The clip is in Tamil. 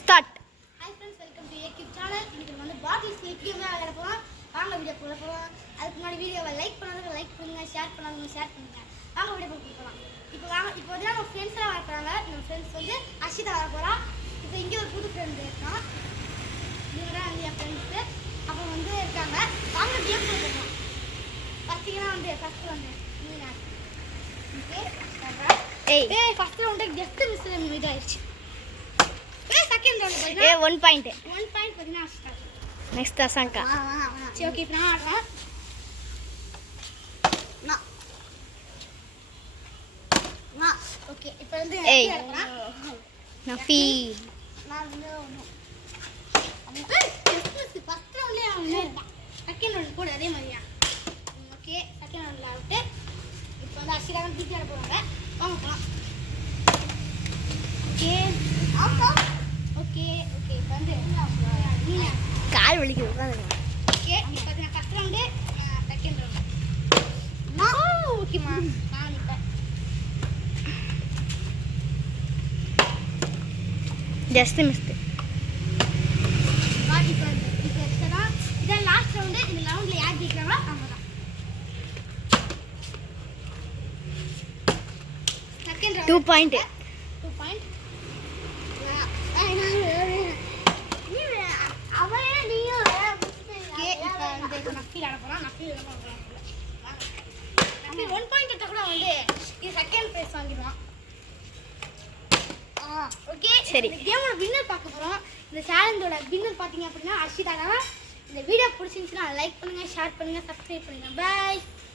Start. Hi friends, welcome to ஏகிப் சேனல். இன்னைக்கு வந்து பாட்டில்ஸ் கேமே விளையாட போகிறோம். வாங்க வீடியோ போகலாம். அதுக்கு முன்னாடி வீடியோவை லைக் பண்ணாதவங்க லைக் பண்ணுங்கள், ஷேர் பண்ணாதவங்க ஷேர் பண்ணுங்கள். வாங்க வீடியோ போகலாம். இப்போ வந்து நம்ம ஃப்ரெண்ட்ஸ்லாம் வர போகிறாங்க. நம்ம ஃப்ரெண்ட்ஸ் வந்து அஷிதா வர போகிறா. இப்போ இங்கே ஒரு புது ஃப்ரெண்டு இருக்கான். இவங்க தான் வந்து என் ஃப்ரெண்ட்ஸு. அப்புறம் வந்து இருக்காங்க. வாங்க கேம் போகலாம். பார்த்தீங்கன்னா வந்து ஃபஸ்ட்டு வந்து ஃபஸ்ட் ரவுண்டு கெஸ்ட்டு மிஸ் இதாகிடுச்சு. Second round 1 point. 1 பாயிண்ட் பார்த்தீங்கன்னா அஷிதா. நெக்ஸ்ட் அசங்கா. சரி, ஓகே. இப்போ நான் ஆடுறேன். ஓகே, இப்போ வந்து நஃபி. நான் வந்து ஃபஸ்ட் ரவுண்ட்லேயே அவன் இருப்பான். செகண்ட் ரவுண்ட் கூட அதே மாதிரியா. ஓகே, செகண்ட் ரவுண்டில் ஆகிட்டு இப்போ வந்து அஷிதா தான் பிடி ஆட போகிறாங்க. வாங்க போகலாம். ஓகே ஆமாம். ஓகே ஓகே, இப்போ வந்து கால் வலிக்குது உட்காருங்க. ஓகே, இப்போ பார்த்தீங்கன்னா ஃபஸ்ட் ரவுண்டு செகண்ட் ரவுண்டு. ஓகேம்மா, நான் இப்போ ஜஸ்ட் மிஸ். இதான் லாஸ்ட் ரவுண்டு. இந்த ரவுண்டில் யார் ஜெயிக்கிறாங்களோ அவங்க தான். Second round 2 point. 2 point. One point எடுத்தா கூட வந்து இது செகண்ட் பிரைஸ் வாங்கிடுவான். ஓகே, சரி. இந்த கேமோட வின்னர் பார்க்க போகிறோம். இந்த சேலஞ்சோட வின்னர் பார்த்தீங்க அப்படின்னா அஷிதா தான். இந்த வீடியோ பிடிச்சிருந்துச்சுன்னா லைக் பண்ணுங்கள், ஷேர் பண்ணுங்கள், சப்ஸ்கிரைப் பண்ணுங்கள். பாய்.